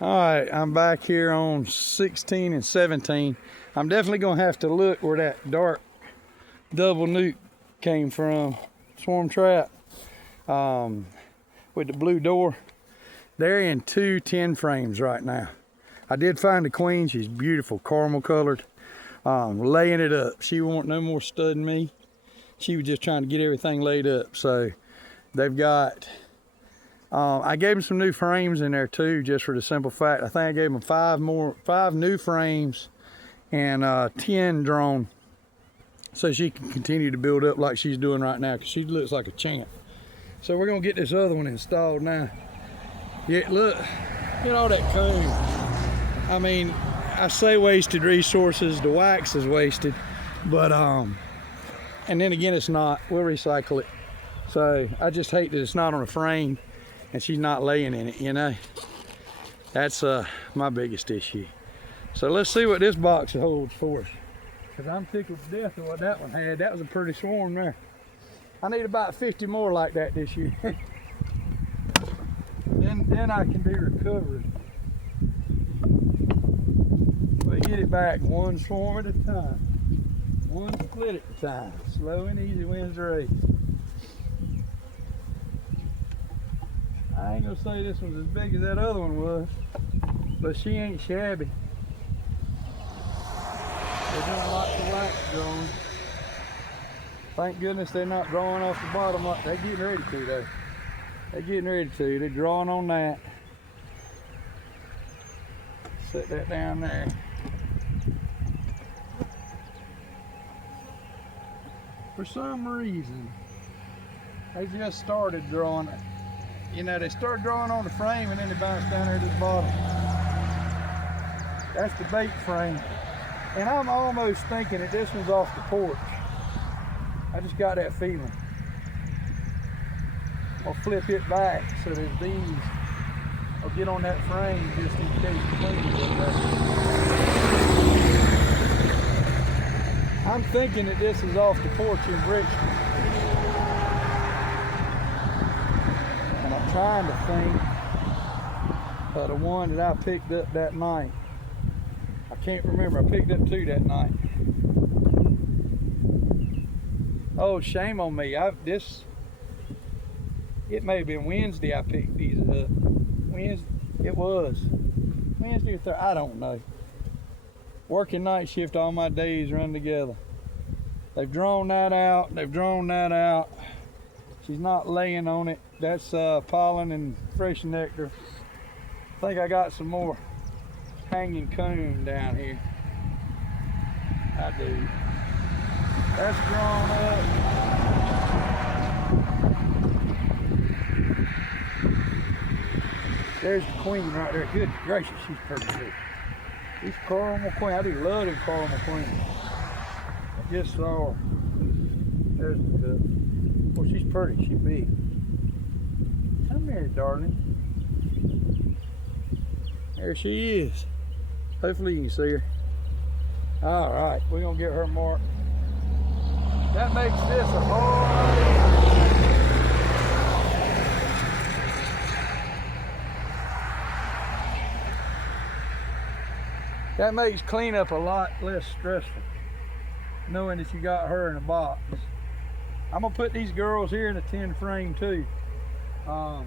All right, I'm back here on 16 and 17. I'm definitely gonna have to look where that dark double nuke came from, swarm trap, with the blue door. They're in 2 10 frames right now. I did find the queen. She's beautiful, caramel colored, laying it up. She won't no more studding me. She was just trying to get everything laid up. So they've got, I gave them some new frames in there too, just for the simple fact, I think I gave them 5 new frames and 10 drone, so she can continue to build up like she's doing right now, because she looks like a champ. So we're gonna get this other one installed now. Yeah, look at all that comb. I mean, I say wasted resources, the wax is wasted, but and then again, it's not. We'll recycle it. So I just hate that it's not on a frame and she's not laying in it, you know. That's my biggest issue. So let's see what this box holds for us, because I'm tickled to death of what that one had. That was a pretty swarm there. I need about 50 more like that this year. then I can do recovery. We get it back one swarm at a time, one split at a time. Slow and easy wins the race. I ain't gonna say this one's as big as that other one was, but she ain't shabby. They're doing lots of wax drawing. Thank goodness they're not drawing off the bottom like they're getting ready to though. They're getting ready to. They're drawing on that. Set that down there. For some reason, they just started drawing it. You know, they start drawing on the frame and then they bounce down there to the bottom. That's the bait frame. And I'm almost thinking that this one's off the porch. I just got that feeling. I'll flip it back so that these will get on that frame just in case the queen is up there. I'm thinking that this is off the porch in Bridgeton. And I'm trying to think of the one that I picked up that night. I can't remember. I picked up 2 that night. Oh, shame on me. It may have been Wednesday I picked these up. It was Wednesday or Thursday, I don't know. Working night shift, all my days run together. They've drawn that out. They've drawn that out. She's not laying on it. That's pollen and fresh nectar. I think I got some more hanging comb down here. I do. That's drawn up. There's the queen right there. Good gracious, she's pretty good. These caramel queen, I do love them caramel queens. I just saw her. There's the cup. Well, she's pretty, she's big. Come here, darling. There she is. Hopefully you can see her. All right, we're gonna get her marked. That makes this a hard. That makes cleanup a lot less stressful, knowing that you got her in a box. I'm gonna put these girls here in a 10 frame too. Half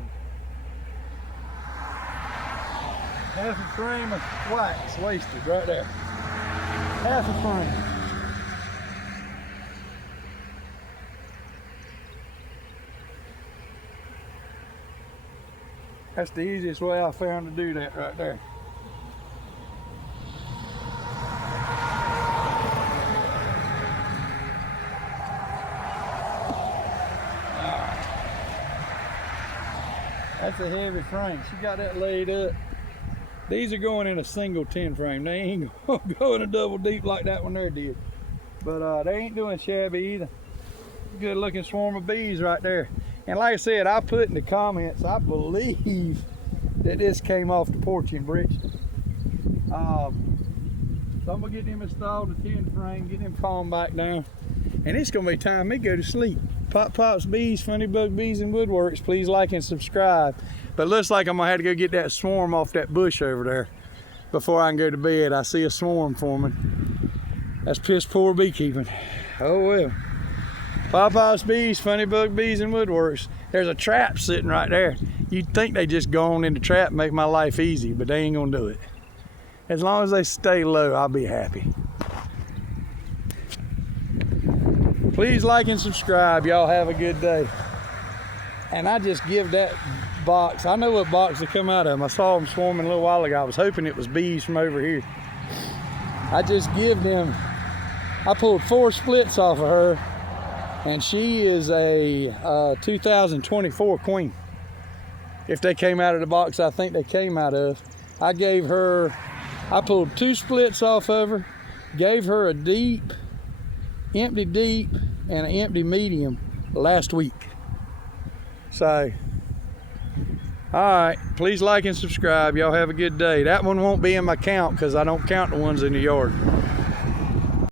a frame of wax wasted right there. Half a frame. That's the easiest way I found to do that right there. That's a heavy frame. She got that laid up. These are going in a single 10 frame. They ain't gonna go in a double deep like that one there did. But they ain't doing shabby either. Good looking swarm of bees right there. And like I said, I put in the comments, I believe that this came off the porch in Bridgeton. So I'm gonna get them installed, the 10 frame, get them calmed back down. and it's gonna be time me go to sleep. Pop Pops Bees, Funny Bug Bees and Woodworks, please like and subscribe. But looks like I'm gonna have to go get that swarm off that bush over there before I can go to bed. I see a swarm forming. That's piss poor beekeeping. Oh well. Pop Pops Bees, Funny Bug Bees and Woodworks. There's a trap sitting right there. You'd think they just go on in the trap and make my life easy, but they ain't gonna do it. As long as they stay low, I'll be happy. Please like and subscribe. Y'all have a good day. And I just give that box, I know what box they come out of. I saw them swarming a little while ago. I was hoping it was bees from over here. I just give them, I pulled 4 splits off of her, and she is a 2024 queen. If they came out of the box I think they came out of. I gave her, I pulled 2 splits off of her, gave her a deep, empty deep, and an empty medium last week. So, all right, please like and subscribe. Y'all have a good day. That one won't be in my count because I don't count the ones in the yard.